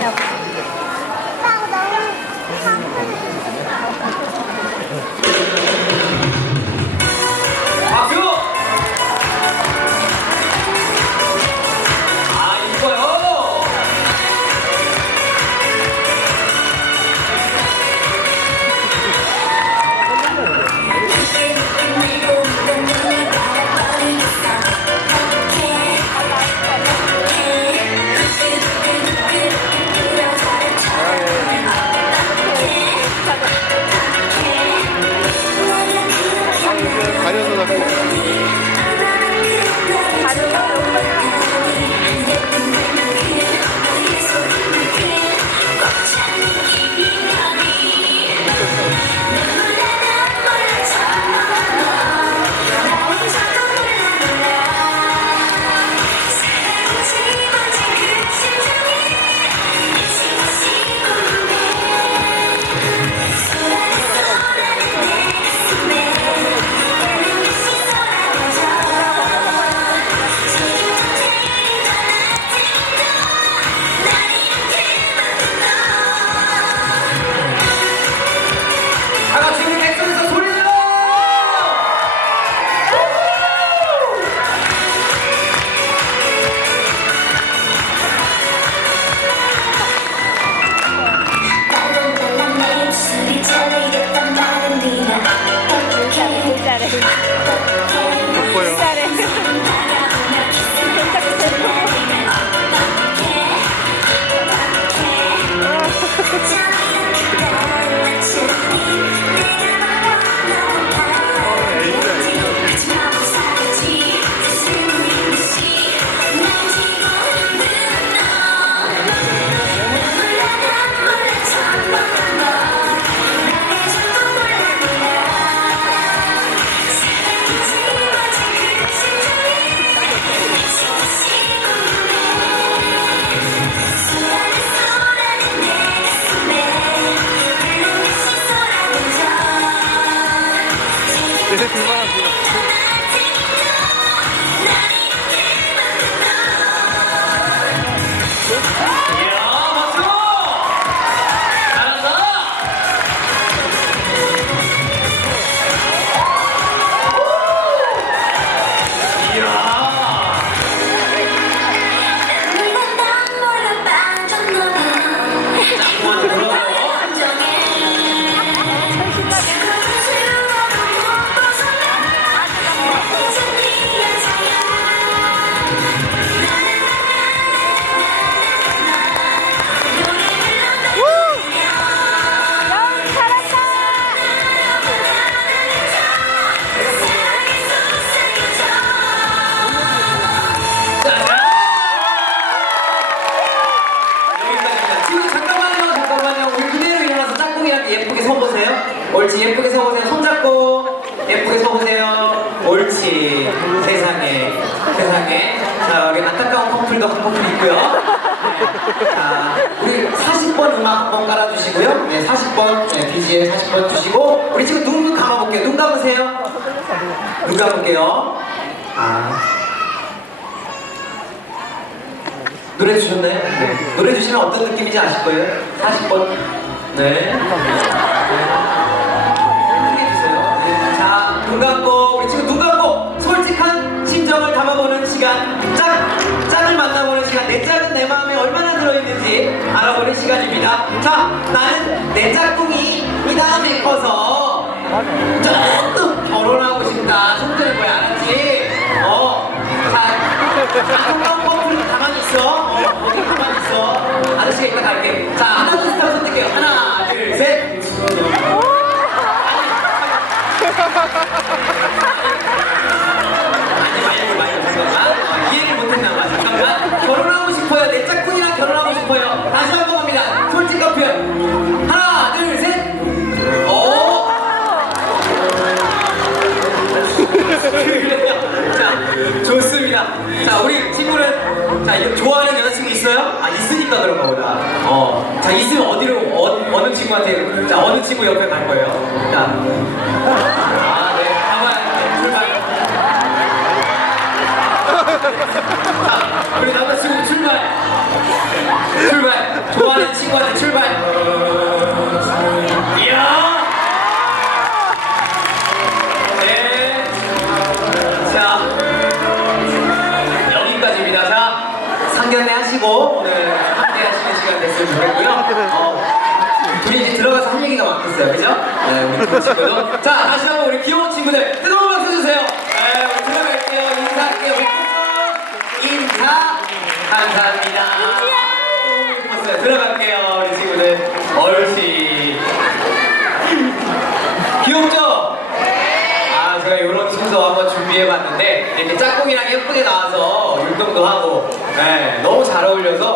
la 옳지, 예쁘게 서보세요. 손잡고 예쁘게 서보세요. 옳지. 세상에, 세상에. 자, 여기 안타까운 커플도 한 커플 있고요. 네. 자, 우리 40번 음악 한 번 깔아주시고요. 네, 40번, 네, BGM 40번 주시고. 우리 지금 눈 감아볼게요. 눈 감으세요. 눈 감을게요. 아. 노래 주셨나요? 네. 노래 주시면 어떤 느낌인지 아실 거예요? 40번. 네. 시간입니다. 자, 나는 내 짝꿍이 이 다음에 커서 조금 결혼하고 싶다. 손 드는 거야, 알았지? 어. 자, 한번 커플 가만히 있어. 어, 가만히 있어. 아저씨가 이따 갈게. 자, 자, 있으면 어디로 어, 어느 친구한테 자, 어느 친구 옆에 갈 거예요? 자, 아, 네, 가만 출발. 자, 우리 남자친구 출발. 출발. 좋아하는 친구한테 출발. 이야. 네. 자, 여기까지입니다. 자, 상견례 하시고 오늘 하 시간 됐으면 좋겠고요. 어, 둘이 이제 들어가서 할 얘기가 많겠어요. 그죠? 네, 우리 두 친구도. 자, 다시 한번 우리 귀여운 친구들 뜨거운 박수 주세요. 네, 우리 들어갈게요. 인사할게요. 인사. 감사합니다. 고맙어요. 들어갈게요. 우리 친구들. 옳지. 귀엽죠? 아, 제가 이런 순서 한번 준비해봤는데 이렇게 짝꿍이랑 예쁘게 나와서 율동도 하고 네, 너무 잘 어울려서